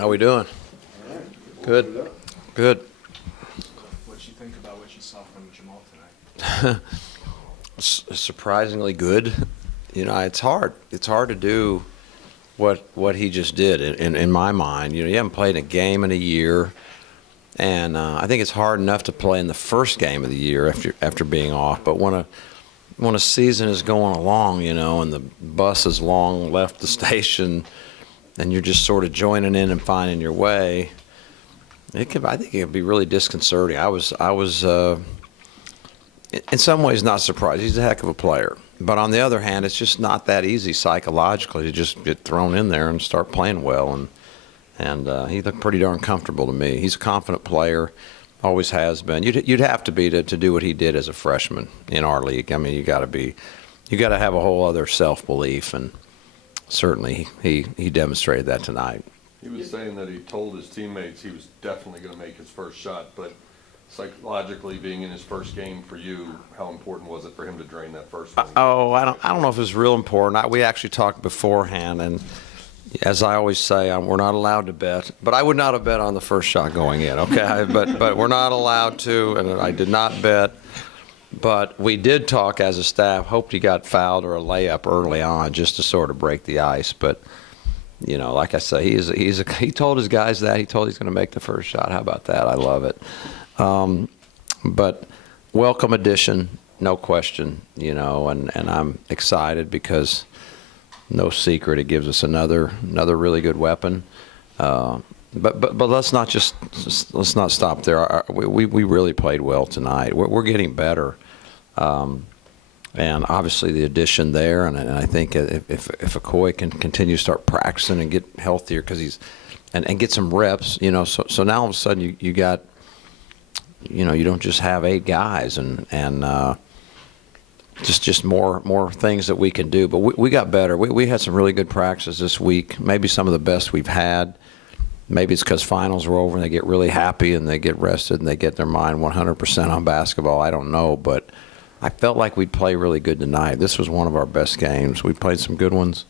How we doing? Good. Good. What you think about what you saw from Jamal tonight? Surprisingly good. You know, it's hard. It's hard to do what he just did in my mind. You know, you haven't played a game in a year, and I think it's hard enough to play in the first game of the year after being off. But when a season is going along, you know, and the bus has long left the station, and you're just sort of joining in and finding your way, I think it could be really disconcerting. I was in some ways not surprised. He's a heck of a player. But on the other hand, it's just not that easy psychologically to just get thrown in there and start playing well. And he looked pretty darn comfortable to me. He's a confident player, always has been. You'd have to be to do what he did as a freshman in our league. I mean, you got to have a whole other self-belief, and certainly he demonstrated that tonight. He was saying that he told his teammates he was definitely going to make his first shot, but psychologically, being in his first game for you, how important was it for him to drain that first one? I don't know if it was real important. We actually talked beforehand, and as I always say, we're not allowed to bet. But I would not have bet on the first shot going in, okay? but we're not allowed to, and I did not bet. But we did talk as a staff, hoped he got fouled or a layup early on just to sort of break the ice. But, you know, like I say, he told his guys that. He told he's going to make the first shot. How about that? I love it. But welcome addition, no question, you know, and I'm excited because no secret it gives us another really good weapon. But let's not stop there. We really played well tonight. We're getting better, and obviously the addition there, and I think if Okoye can continue to start practicing and get healthier because and get some reps, you know, so now all of a sudden you got. You know, you don't just have 8 guys and just more things that we can do. But we got better. We had some really good practices this week, maybe some of the best we've had. Maybe it's because finals are over and they get really happy and they get rested and they get their mind 100% on basketball. I don't know, but I felt like we'd play really good tonight. This was one of our best games. We played some good ones.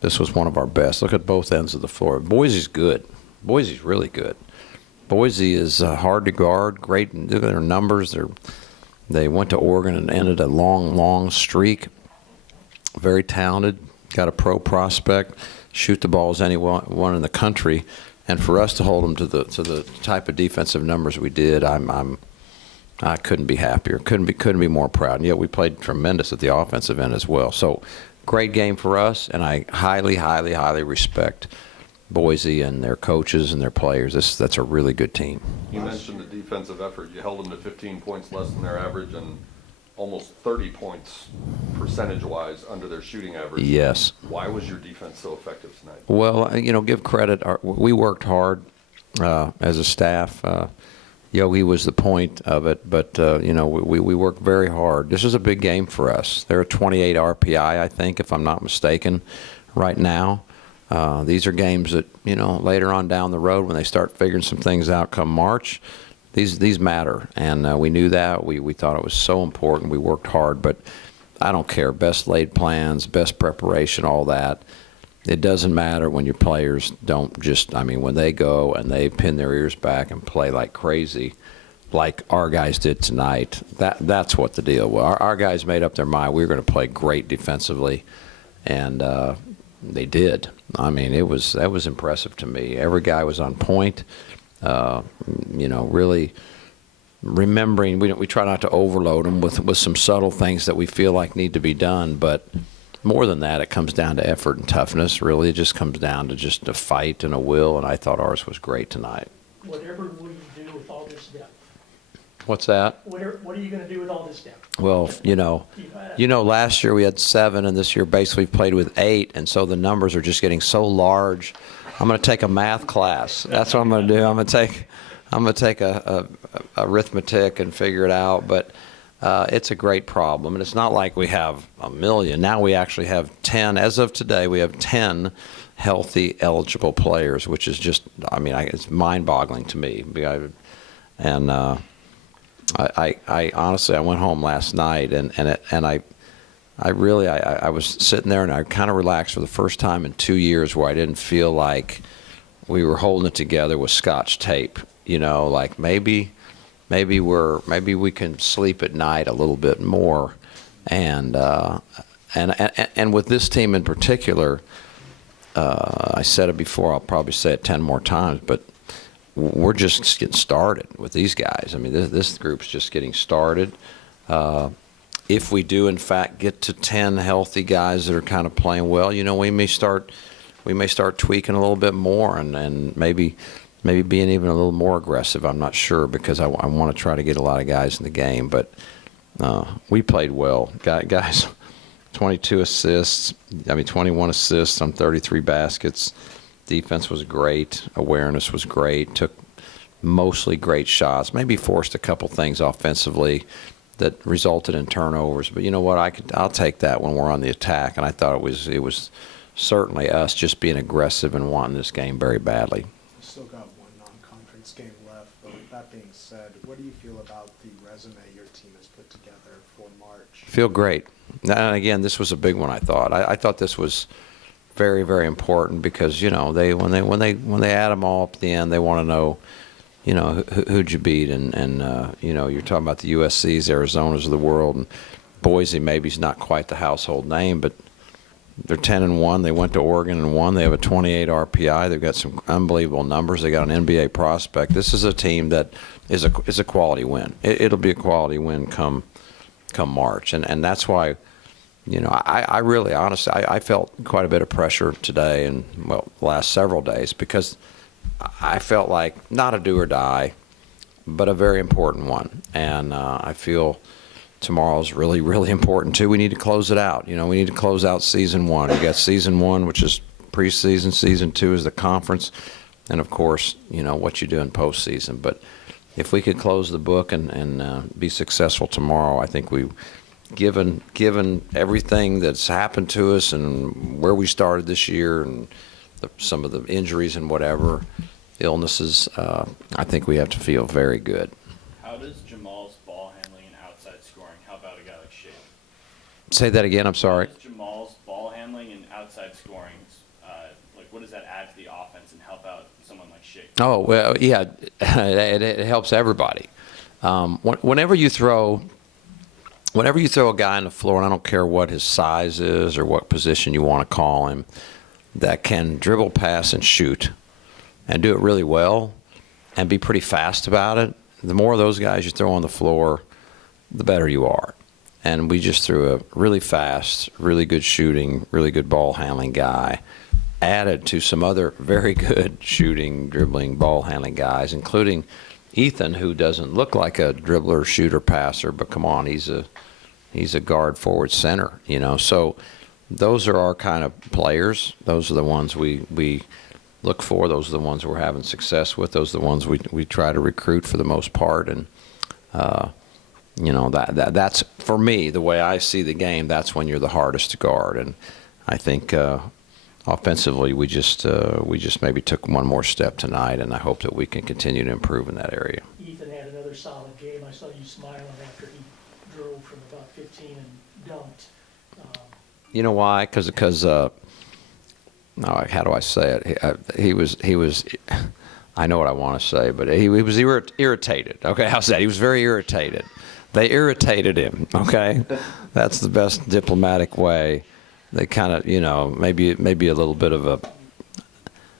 This was one of our best. Look at both ends of the floor. Boise's good. Boise's really good. Boise is hard to guard, great. Look at their numbers. They went to Oregon and ended a long streak. Very talented, got a pro prospect, shoot the ball as anyone in the country. And for us to hold them to the type of defensive numbers we did, I couldn't be happier. Couldn't be more proud. And yet we played tremendous at the offensive end as well. So great game for us, and I highly respect Boise and their coaches and their players. That's a really good team. You mentioned the defensive effort. You held them to 15 points less than their average and almost 30 points percentage-wise under their shooting average. Yes. Why was your defense so effective tonight? Well, you know, give credit. We worked hard as a staff. Yogi was the point of it, but, you know, we worked very hard. This is a big game for us. They're a 28 RPI, I think, if I'm not mistaken, right now. These are games that, you know, later on down the road when they start figuring some things out come March, these matter. And we knew that. We thought it was so important. We worked hard. But I don't care. Best laid plans, best preparation, all that. It doesn't matter when your players don't just, I mean, when they go and they pin their ears back and play like crazy, like our guys did tonight, that's what the deal was. Our guys made up their mind. We were going to play great defensively. And they did. I mean, that was impressive to me. Every guy was on point. You know, really remembering. We try not to overload them with some subtle things that we feel like need to be done. But more than that, it comes down to effort and toughness. Really, it just comes down to just a fight and a will. And I thought ours was great tonight. Whatever will you do with all this depth? What's that? What are you going to do with all this depth? Well, you know, last year we had 7, and this year basically we've played with 8, and so the numbers are just getting so large. I'm going to take a math class. That's what I'm going to do. I'm going to take a arithmetic and figure it out. But it's a great problem, and it's not like we have a million. Now we actually have 10. As of today, we have 10 healthy, eligible players, which is just, I mean, it's mind-boggling to me. And I honestly, I went home last night and I was sitting there and I kind of relaxed for the first time in 2 years where I didn't feel like we were holding it together with Scotch tape. You know, like maybe we can sleep at night a little bit more, and with this team in particular, I said it before. I'll probably say it 10 more times, but we're just getting started with these guys. I mean, this group's just getting started. If we do, in fact, get to 10 healthy guys that are kind of playing well, you know, we may start tweaking a little bit more and maybe being even a little more aggressive. I'm not sure, because I want to try to get a lot of guys in the game. But we played well. Guys, 22 assists. 21 assists on 33 baskets. Defense was great. Awareness was great. Took mostly great shots. Maybe forced a couple things offensively that resulted in turnovers. But you know what? I'll take that when we're on the attack. And I thought it was certainly us just being aggressive and wanting this game very badly. You still got one non-conference game left, but with that being said, what do you feel about the resume your team has put together for March? Feel great. And again, this was a big one. I thought. I thought this was very, very important, because you know when they add them all up at the end, they want to know, you know, who'd you beat, and you know, you're talking about the USC's, Arizona's of the world, and Boise maybe's not quite the household name, but they're 10-1. They went to Oregon and won. They have a 28 RPI. They've got some unbelievable numbers. They got an NBA prospect. This is a team that is a quality win. It'll be a quality win come March, and that's why, you know, I really honestly I felt quite a bit of pressure today and the last several days, because I felt like not a do or die, but a very important one, and I feel tomorrow's really, really important too. We need to close it out. You know, we need to close out season one. We got season one, which is preseason. Season two is the conference, and of course, you know, what you do in postseason. But if we could close the book and be successful tomorrow, I think we, given everything that's happened to us and where we started this year and some of the injuries and whatever illnesses, I think we have to feel very good. How does Jamal's ball handling and outside scoring help out a guy like Shea? Say that again. I'm sorry. How does Jamal's ball handling and outside scoring, like what does that add to the offense and help out someone like Shea? Oh, well, yeah, it helps everybody. Whenever you throw a guy on the floor, and I don't care what his size is or what position you want to call him, that can dribble, pass, and shoot, and do it really well, and be pretty fast about it, the more of those guys you throw on the floor, the better you are. And we just threw a really fast, really good shooting, really good ball handling guy, added to some other very good shooting, dribbling, ball handling guys, including Ethan, who doesn't look like a dribbler, shooter, passer, but come on, he's a guard, forward, center, you know. So those are our kind of players. Those are the ones we look for. Those are the ones we're having success with. Those are the ones we try to recruit for the most part. And you know, that's for me the way I see the game. That's when you're the hardest to guard. And I think offensively we just maybe took one more step tonight, and I hope that we can continue to improve in that area. Ethan had another solid game. I saw you smiling after he drove from about 15 and dunked. You know why? Because no, how do I say it? He was. I know what I want to say, but he was irritated. Okay, how's that? He was very irritated. They irritated him. Okay, that's the best diplomatic way. They kind of, you know, maybe a little bit of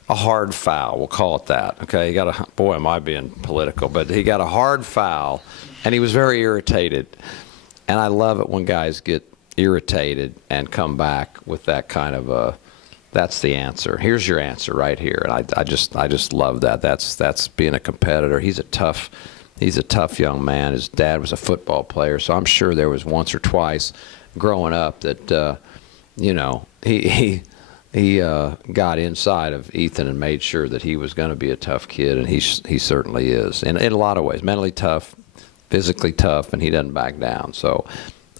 a hard foul. We'll call it that. Okay, he got a, boy, am I being political, but he got a hard foul, and he was very irritated. And I love it when guys get irritated and come back with that kind of that's the answer. Here's your answer right here. And I just love that. That's being a competitor. He's a tough young man. His dad was a football player, so I'm sure there was once or twice growing up that you know, he got inside of Ethan and made sure that he was going to be a tough kid, and he certainly is. And in a lot of ways, mentally tough, physically tough, and he doesn't back down. So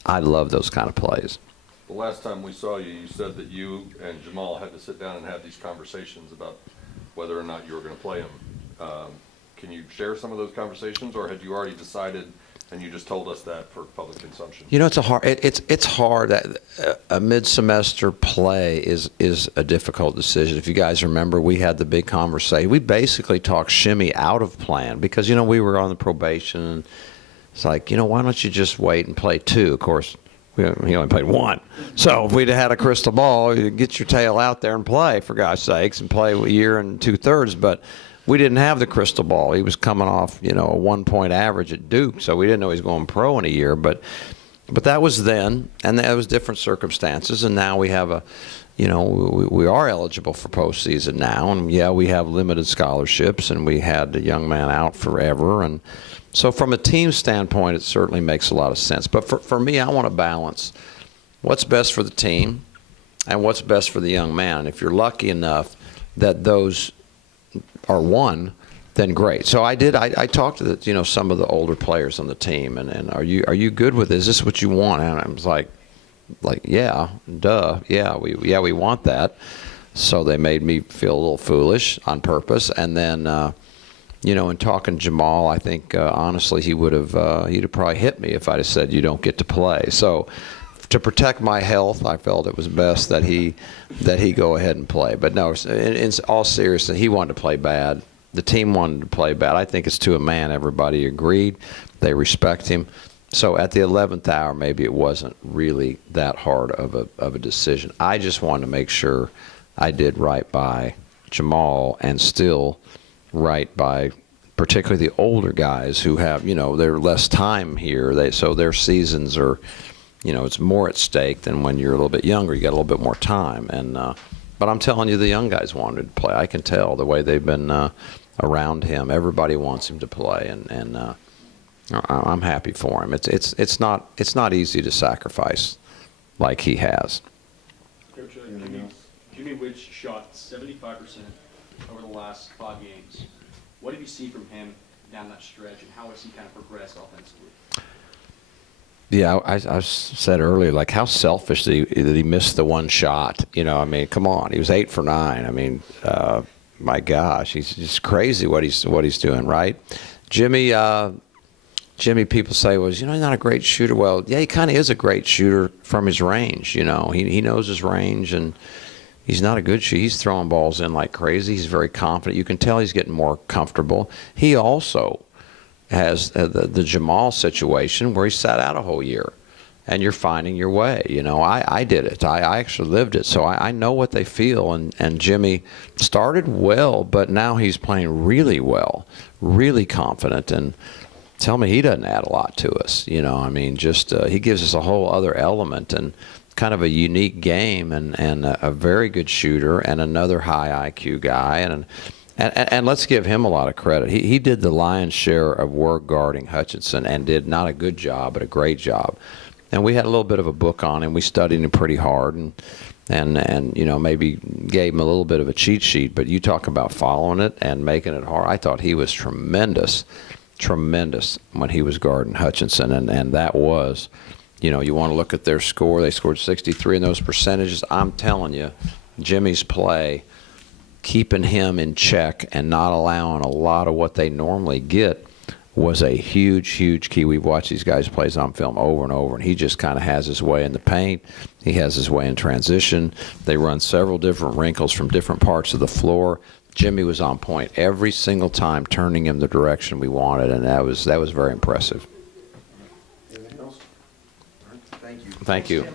I love those kind of plays. The last time we saw you, you said that you and Jamal had to sit down and have these conversations about whether or not you were going to play him. Can you share some of those conversations, or had you already decided and you just told us that for public consumption. You know, it's hard. A mid-semester play is a difficult decision. If you guys remember, we had the big conversation. We basically talked Shimmy out of playing because, you know, we were on the probation. And it's like, you know, why don't you just wait and play 2? Of course, he only played 1. So if we'd had a crystal ball, you'd get your tail out there and play, for God's sakes, and play a year and 2/3. But we didn't have the crystal ball. He was coming off, you know, a 1-point average at Duke, so we didn't know he was going pro in a year. But that was then, and that was different circumstances. And now we have we are eligible for postseason now. And, yeah, we have limited scholarships, and we had the young man out forever. And so from a team standpoint, it certainly makes a lot of sense. But for me, I want to balance what's best for the team and what's best for the young man. And if you're lucky enough that those are one, then great. So I talked to some of the older players on the team, and are you good with this? Is this what you want? And I was like yeah, duh, yeah, we want that. So they made me feel a little foolish on purpose, and then in talking to Jamal, I think honestly he'd have probably hit me if I'd have said you don't get to play. So to protect my health, I felt it was best that he go ahead and play. But no, in all seriousness, he wanted to play bad. The team wanted to play bad. I think it's to a man. Everybody agreed. They respect him. So at the 11th hour, maybe it wasn't really that hard of a decision. I just wanted to make sure I did right by Jamal and still right by particularly the older guys who have, they're less time here. So their seasons are, it's more at stake than when you're a little bit younger. You got a little bit more time. And but I'm telling you, the young guys wanted to play. I can tell the way they've been around him. Everybody wants him to play, and I'm happy for him. It's not easy to sacrifice like he has. Coach, Jimmy Which shot 75% over the last 5 games. What have you seen from him down that stretch, and how has he kind of progressed offensively? Yeah, I said earlier, like, how selfish that he missed the one shot. I mean, come on. He was 8 for 9. I mean, my gosh, he's just crazy what he's doing, right? Jimmy, people say, well, he's not a great shooter. Well, yeah, he kind of is a great shooter from his range. He knows his range, and he's not a good shooter. He's throwing balls in like crazy. He's very confident. You can tell he's getting more comfortable. He also has the Jamal situation where he sat out a whole year, and you're finding your way. I did it. I actually lived it, so I know what they feel. And Jimmy started well, but now he's playing really well, really confident, and tell me he doesn't add a lot to us. I mean, just he gives us a whole other element and kind of a unique game, and a very good shooter, and another high IQ guy, and let's give him a lot of credit. He did the lion's share of work guarding Hutchinson, and did not a good job, but a great job. And we had a little bit of a book on him. We studied him pretty hard, and maybe gave him a little bit of a cheat sheet. But you talk about following it and making it hard. I thought he was tremendous when he was guarding Hutchinson, and that was, you want to look at their score. They scored 63 in those percentages. I'm telling you, Jimmy's play, keeping him in check and not allowing a lot of what they normally get, was a huge key. We've watched these guys play on film over and over, and he just kind of has his way in the paint. He has his way in transition. They run several different wrinkles from different parts of the floor. Jimmy was on point every single time, turning him the direction we wanted, and that was very impressive. Anything else? All right, thank you. Thank you.